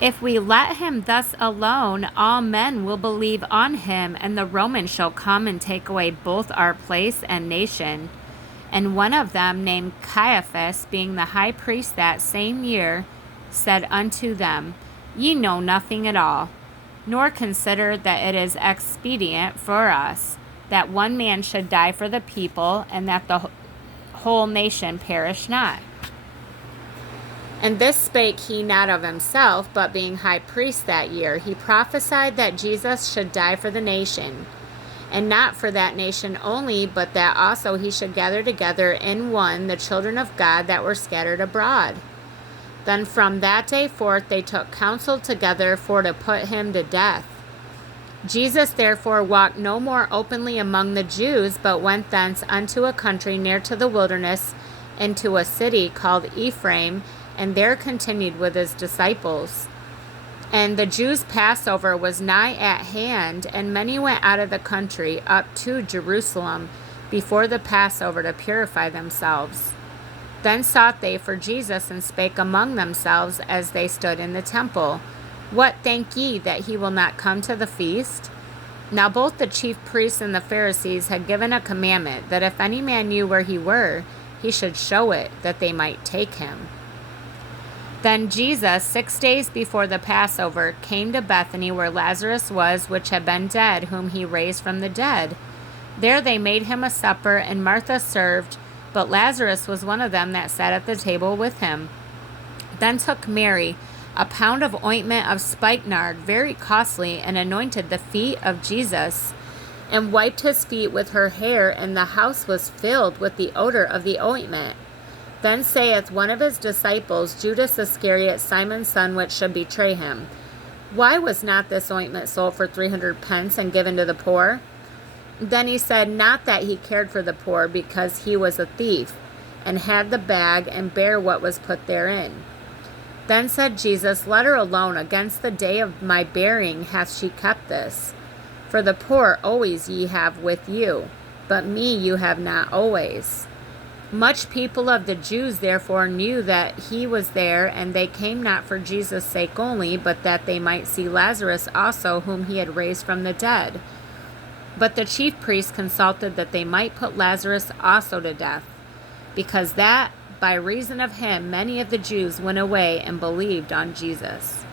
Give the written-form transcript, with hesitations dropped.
If we let him thus alone, all men will believe on him, and the Romans shall come and take away both our place and nation. And one of them, named Caiaphas, being the high priest that same year, said unto them, Ye know nothing at all, nor consider that it is expedient for us that one man should die for the people, and that the whole nation perish not. And this spake he not of himself, but being high priest that year, he prophesied that Jesus should die for the nation, and not for that nation only, but that also he should gather together in one the children of God that were scattered abroad. Then from that day forth they took counsel together for to put him to death. Jesus therefore walked no more openly among the Jews, but went thence unto a country near to the wilderness, into a city called Ephraim, and there continued with his disciples. And the Jews' Passover was nigh at hand, and many went out of the country up to Jerusalem before the Passover to purify themselves. Then sought they for Jesus, and spake among themselves as they stood in the temple, What think ye, that he will not come to the feast? Now both the chief priests and the Pharisees had given a commandment, that if any man knew where he were, he should show it, that they might take him. Then Jesus, 6 days before the Passover, came to Bethany, where Lazarus was, which had been dead, whom he raised from the dead. There they made him a supper, and Martha served, but Lazarus was one of them that sat at the table with him. Then took Mary a pound of ointment of spikenard, very costly, and anointed the feet of Jesus, and wiped his feet with her hair, and the house was filled with the odor of the ointment. Then saith one of his disciples, Judas Iscariot, Simon's son, which should betray him, Why was not this ointment sold for 300 pence and given to the poor? Then he said, Not that he cared for the poor, because he was a thief, and had the bag, and bare what was put therein. Then said Jesus, Let her alone. Against the day of my burying hath she kept this. For the poor always ye have with you, but me you have not always. Much people of the Jews therefore knew that he was there, and they came not for Jesus' sake only, but that they might see Lazarus also, whom he had raised from the dead. But the chief priests consulted that they might put Lazarus also to death, because that by reason of him many of the Jews went away and believed on Jesus.